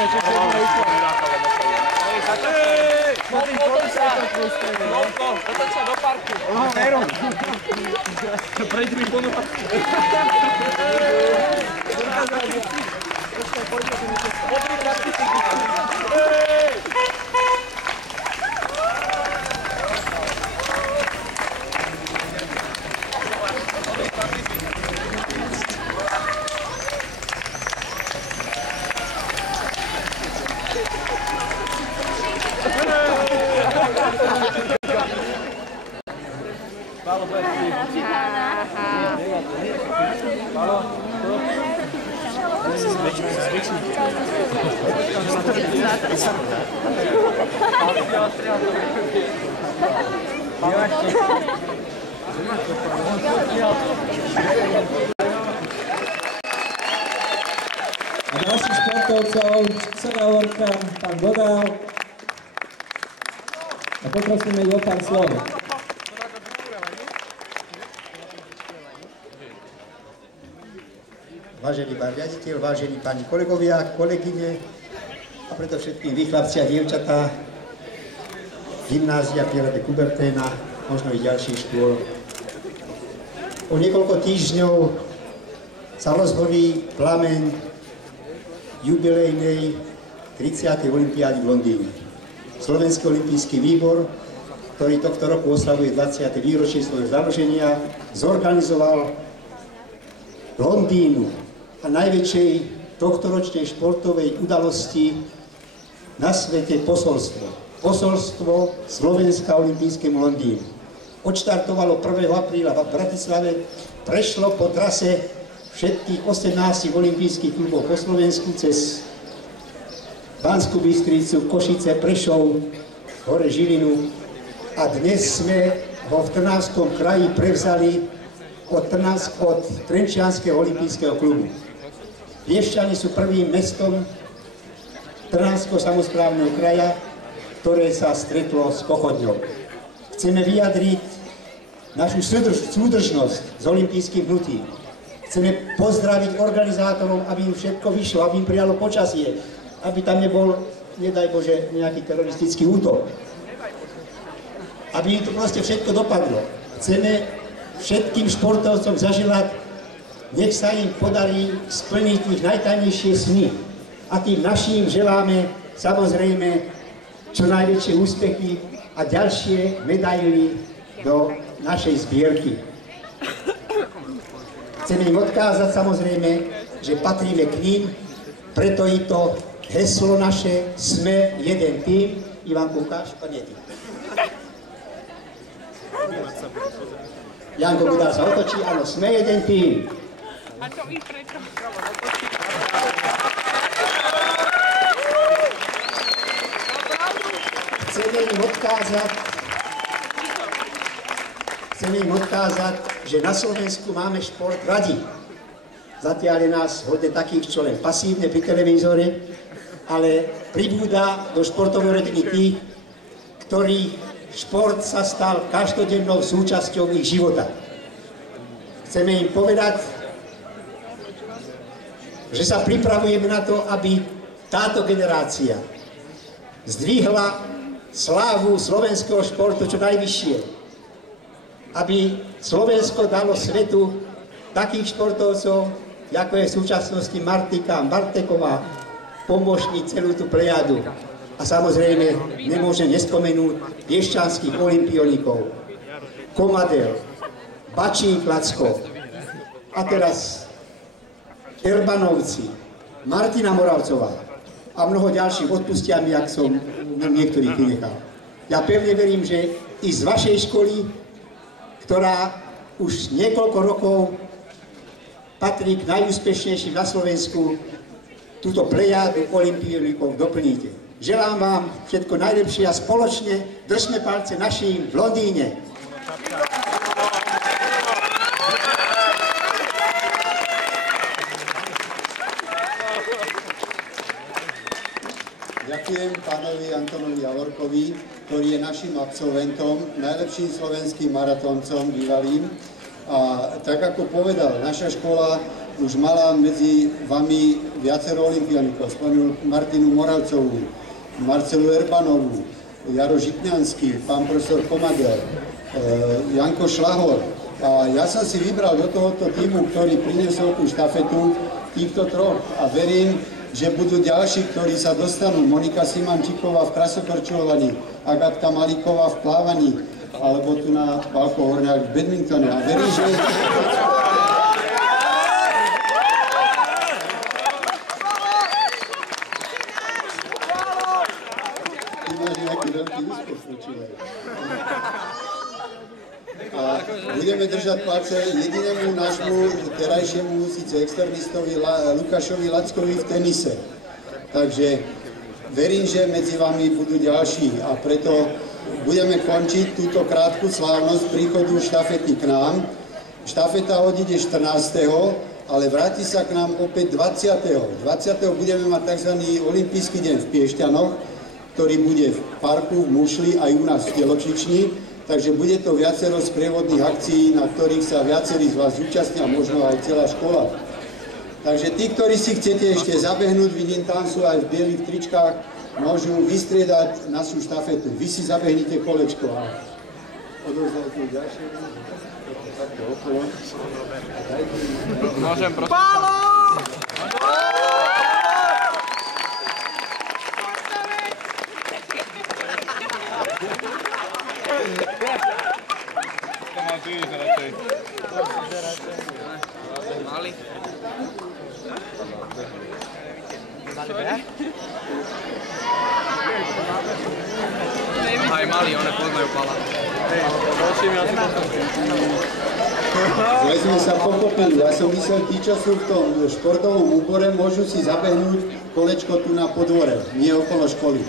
Potom sa do parku. Prejdi mi ponuka. A ďalších športovcov Sena Orka, pán Dodal. A poprosíme ich o pár slov. Vážený pán riaditeľ, vážení páni kolegovia, kolegyne a preto všetkým vy chlapci a dievčatá, gymnázia Pierre de Coubertina, možno i ďalších škôl. O niekoľko týždňov sa rozhorí plameň jubilejnej 30. olympiády v Londýne. Slovenský olympijský výbor, ktorý tohto roku oslavuje 20. výročie svojho založenia, zorganizoval Londýnu a najväčšej tohtoročnej športovej udalosti na svete posolstvo. Posolstvo Slovenska olympijskému Londýnu. Odštartovalo 1. apríla v Bratislave, prešlo po trase všetkých 18 olympijských klubov po Slovensku cez Banskú Bystricu, Košice, Prešov, hore Žilinu a dnes sme ho v Trnavskom kraji prevzali od Trenčianskeho olympijského klubu. Piešťany sú prvým mestom Trnavského samosprávneho kraja, ktoré sa stretlo s pochodňou. Chceme vyjadriť našu súdržnosť s olympijským hnutím. Chceme pozdraviť organizátorov, aby im všetko vyšlo, aby im prijalo počasie, aby tam nebol, nedaj Bože, nejaký teroristický útok. Aby im to proste všetko dopadlo. Chceme všetkým športovcom zaželať, nech sa im podarí splniť ich najtajnejšie sny. A tým našim želáme samozrejme čo najväčšie úspechy a ďalšie medaily do našej zbierky. Chceme im odkázať samozrejme, že patríme k ním, preto i to heslo naše Sme jeden tým. Ivanko, ukáž? A nie tým. Janko Budár sa otočí, áno, sme jeden tým. A to i preto. Chceme im odkázať, že na Slovensku máme šport radi. Zatiaľ je nás hodne takých, čo len pasívne pri televízore, ale pribúda do športovej rodiny tých, ktorých šport sa stal každodennou súčasťou ich života. Chceme im povedať, že sa pripravujeme na to, aby táto generácia zdvihla slávu slovenského športu čo najvyššie. Aby Slovensko dalo svetu takých športovcov, ako je v súčasnosti Martika, Marteková, pomôžni celú tú plejadu. A samozrejme nemôžem nespomenúť piešťanských olympionikov, Komadel, Bačín Klacko a teraz Erbanovci, Martina Moravcová a mnoho ďalších, odpustia mi, ak som niektorých vynechal. Ja pevne verím, že i z vašej školy, ktorá už niekoľko rokov patrí k najúspešnejším na Slovensku, túto plejádu olympionikov doplníte. Želám vám všetko najlepšie a spoločne držme palce našim v Londýne. Ďakujem pánovi Antonovi Javorkovi, ktorý je našim absolventom, najlepším slovenským maratóncom bývalým. A tak ako povedal, naša škola už mala medzi vami viacero olympianikov. Spomenul Martinu Moravcovú, Marcelu Erbanovú, Jaro Žitňanský, pán profesor Komadel, Janko Šlahor. A ja som si vybral do tohoto týmu, ktorý priniesol tú štafetu, týchto troch. A verím, že budú ďalší, ktorí sa dostanú. Monika Simančíková v krasokorčulovaní, Agatka Malíková v plávaní, alebo tu na Balko Horňák v badmintone. A verím, že... Ty máš nejaký veľký úspech, počúvaj. A budeme držať palce jedinému nášmu terajšiemu, síce externistovi Lukášovi Lackovi v tenise. Takže verím, že medzi vami budú ďalší a preto budeme končiť túto krátku slávnosť príchodu štafety k nám. Štafeta odíde 14., ale vráti sa k nám opäť 20. 20. budeme mať tzv. Olympijský deň v Piešťanoch, ktorý bude v parku, v Mušli aj u nás v Telocvični. Takže bude to viacero sprievodných akcií, na ktorých sa viacerí z vás zúčastnia, možno aj celá škola. Takže tí, ktorí si chcete ešte zabehnúť, vidím, tam sú aj v bielých tričkách, môžu vystriedať našu štafetu. Vy si zabehnite kolečko a odovzdajte ďalšie. Takto okolo. Môžem prosím. Pálo! Mali. Aj mali, one poznajú Pala. Zle sme sa pochopili. Ja som myslel, tí, čo sú v tom športovom úbore, môžu si zabehnúť kolečko tu na podvore, nie okolo školy.